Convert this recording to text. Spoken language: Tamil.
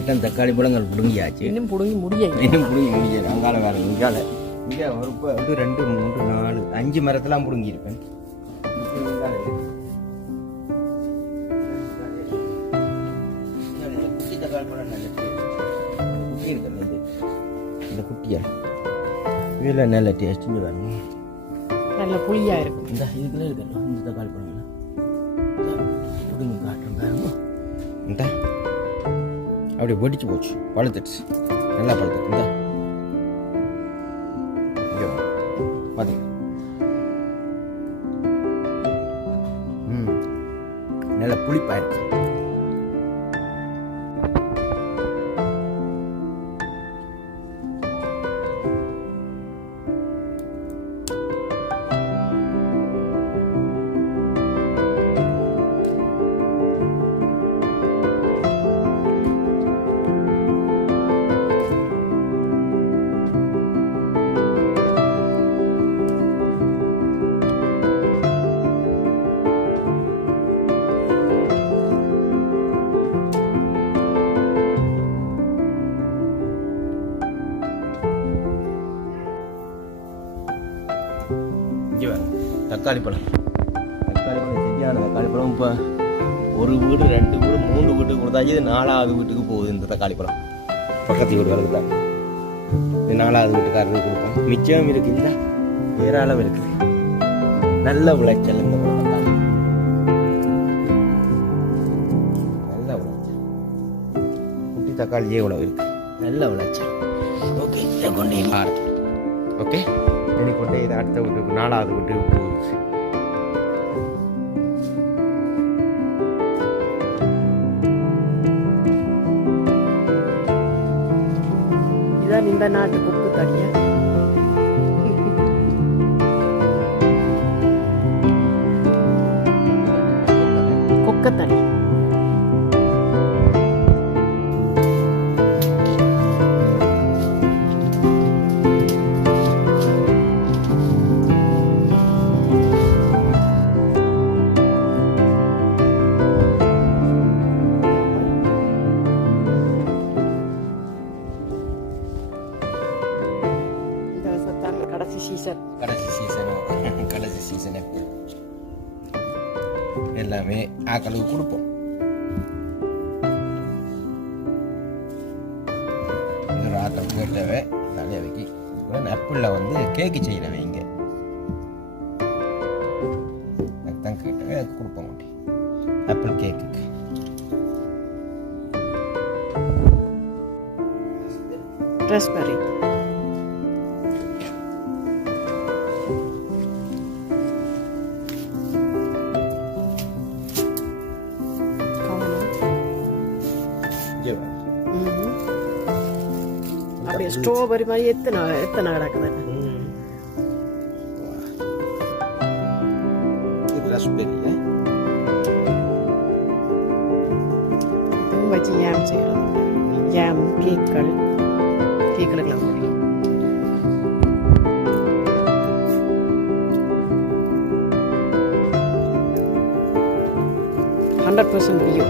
கட்டம் தக்காளி பழங்கள் பிடுங்கியாச்சு. இன்னும் பிடுங்கி முடியாது. அங்கால வேற இங்கால இங்கே ஒரு 2 3 4 5 மரத்தெல்லாம் பிடுங்கியிருப்பேன். குட்டி தக்காளி பழம் நல்ல குட்டி இருக்கு. இந்த குட்டியா இதில் நல்ல டேஸ்ட்டுன்னு வேணும். நல்ல புளியா இருக்கும். இந்த இதுக்குள்ளே இருக்கணும் இந்த தக்காளி பழம் காட்டுறேன் பாருங்க. இந்த அப்படி வெடிச்சு போச்சு, பழுத்துடுச்சு, நல்லா பழுத்துட்டு. இந்த பார்த்தீங்க நல்ல புளிப்பாயிருக்கு. தக்காளி பழம் சரியான தக்காளி பழம். இப்போ ஒரு வீடு 2 வீடு 3 வீட்டுக்கு கொடுத்தாச்சு. இது 4வது வீட்டுக்கு போகுது இந்த தக்காளி பழம். பக்கத்து வீடுகளுக்கு தான் இது 4வது வீட்டுக்காரருக்கு கொடுப்போம். மிச்சம் இருக்கு, இந்த ஏராளம் இருக்குது. நல்ல விளைச்சல் இந்த தக்காளி, நல்ல விளைச்சல். குட்டி தக்காளியே இவ்வளவு இருக்கு, நல்ல விளைச்சல். ஓகே, இதை கொண்டே மாறு. ஓகே, இனி கொண்டே இதை அடுத்த வீட்டுக்கு 4வது வீட்டுக்கு போகுது. இதான் இந்த நாட்டு குப்பு தனியா கொக்கத்தனி. கடைசி சீசன் எல்லாமே ஆக்களுக்கு கொடுப்போம். இது ஆக்கள் கேட்டவை தலையவைக்கு ஆப்பிளில் வந்து கேக்கு செய்யறவை இங்கே தான் கேட்டவை அதுக்கு கொடுப்போம். குட்டி ஆப்பிள் கேக்குக்கு ராஸ்பெர்ரி அப்படியே ஸ்ட்ராபெரி மாதிரி எத்தனை கிடக்குது. வச்சு ஏம் செய்யறது, ஏம் கேக்களுக்கெல்லாம் போடலாம். $100% bio.